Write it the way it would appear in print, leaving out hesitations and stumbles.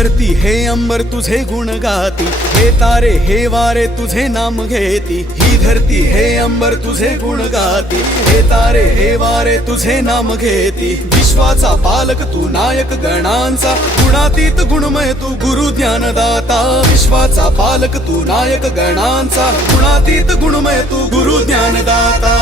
धरती हे अंबर तुझे गुण गाती, हे तारे हे वारे तुझे नाम घेती। ही धरती हे अंबर तुझे गुण गाती, हे तारे हे वारे तुझे नाम घेती। विश्वाचा पालक तू नायक गणांचा, गुणातीत गुणमय तू गुरु ज्ञानदाता। विश्वाचा पालक तू नायक गणांचा, गुणातीत गुणमय तू गुरु ज्ञानदाता।